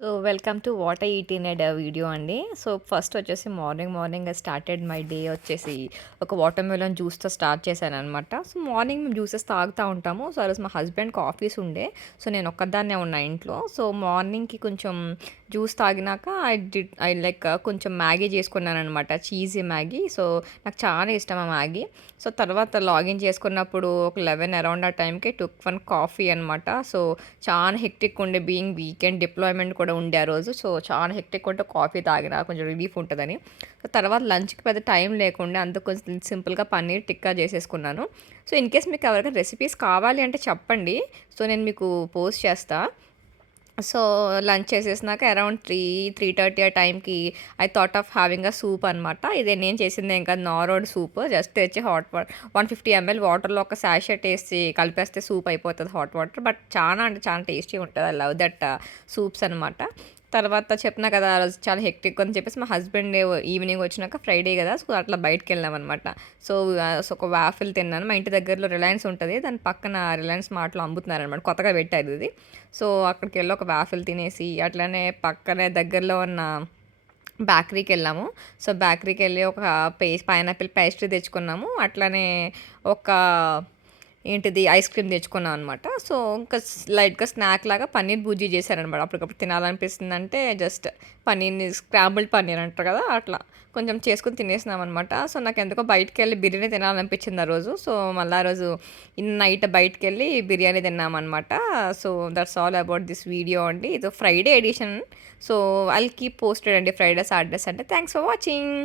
So welcome to what I eat in a video అండి. So first వచ్చేసి morning started my day వచ్చేసి ఒక water melon జ్యూస్‌తో start చేశాననమాట. So morning మేము juices తాగుతా ఉంటాము. సో ఆ రోజు మా హస్బెండ్‌కి ఆఫీస్ ఉండే. సో నేను ఒక్కదాన్నే ఉన్నా ఇంట్లో. సో మార్నింగ్‌కి కొంచెం జ్యూస్ తాగినాక ఐ లైక్ కొంచెం మ్యాగీ చేసుకున్నాననమాట. Cheesy Maggi. సో నాకు చాలా ఇష్టం ఆ మ్యాగీ. సో తర్వాత లాగిన్ చేసుకున్నప్పుడు ఒక 11 అరౌండ్ ఆ టైంకి టుక్ వన్ కాఫీ అనమాట. సో చాలా హెక్టిక్ ఉండే బీయింగ్ వీకెండ్ డిప్లాయ్మెంట్ కూడా ఉండే ఆ రోజు. సో చాలా హెక్టిక్ ఉంటే కాఫీ తాగిన కొంచెం రిలీఫ్ ఉంటుందని. సో తర్వాత లంచ్‌కి పెద్ద టైం లేకుండే అందుకు కొంచెం సింపుల్‌గా పన్నీర్ టిక్కా చేసేసుకున్నాను. సో ఇన్ కేస్ మీకు ఎవరికైనా రెసిపీస్ కావాలి అంటే చెప్పండి. సో నేను మీకు పోస్ట్ చేస్తా. సో లంచ్ చేసేసినాక అరౌండ్ 3:30 ఆ టైంకి I thought of having a soup అనమాట. ఇది నేను చేసింది ఏం కాదు, నారోడ్ సూప్. జస్ట్ తెచ్చి హాట్ వాటర్ 150 ఎంఎల్ వాటర్లో ఒక శాషెట్ వేసి కలిపేస్తే సూప్ అయిపోతుంది హాట్ వాటర్. బట్ చాలా అంటే చాలా టేస్టీ ఉంటుంది. ఐ లవ్ దట్ సూప్స్ అనమాట. తర్వాత చెప్పినా కదా ఆ రోజు చాలా హెక్టిక్ అని చెప్పేసి మా హస్బెండ్ ఈవినింగ్ వచ్చినాక ఫ్రైడే కదా, సో అట్లా బయటకు వెళ్ళామన్నమాట. సో సో ఒక వాఫిల్ తిన్నాను. మా ఇంటి దగ్గరలో రిలయన్స్ ఉంటుంది, దాని పక్కన రిలయన్స్ మార్ట్లో అమ్ముతున్నారనమాట, కొత్తగా పెట్టారు ఇది. సో అక్కడికి వెళ్ళి ఒక వాఫిల్ తినేసి అట్లనే పక్కనే దగ్గరలో ఉన్న బేకరీకి వెళ్ళాము. సో బేకరీకి వెళ్ళి ఒక పైనాపిల్ పేస్ట్రీ తెచ్చుకున్నాము. అట్లనే ఒక ఏంటిది ఐస్ క్రీమ్ తెచ్చుకున్నాం అనమాట. సో ఇంకా లైట్‌గా స్నాక్ లాగా పన్నీర్ బుజ్జీ చేశారనమాట. అప్పటికప్పుడు తినాలనిపిస్తుందంటే జస్ట్ పన్నీర్‌ని స్క్రాంబుల్డ్ పన్నీర్ అంటారు కదా, అట్లా కొంచెం చేసుకొని తినేసినామనమాట. సో నాకెందుకో బయటికెళ్ళి బిర్యానీ తినాలనిపించింది ఆ రోజు. సో మళ్ళీ ఆ రోజు నైట్ బయటికెళ్ళి బిర్యానీ తిన్నామనమాట. So that's all about this video అండి. ఇది Friday edition. So I'll keep posted అండి Friday, Saturday, Sunday. Thanks for watching.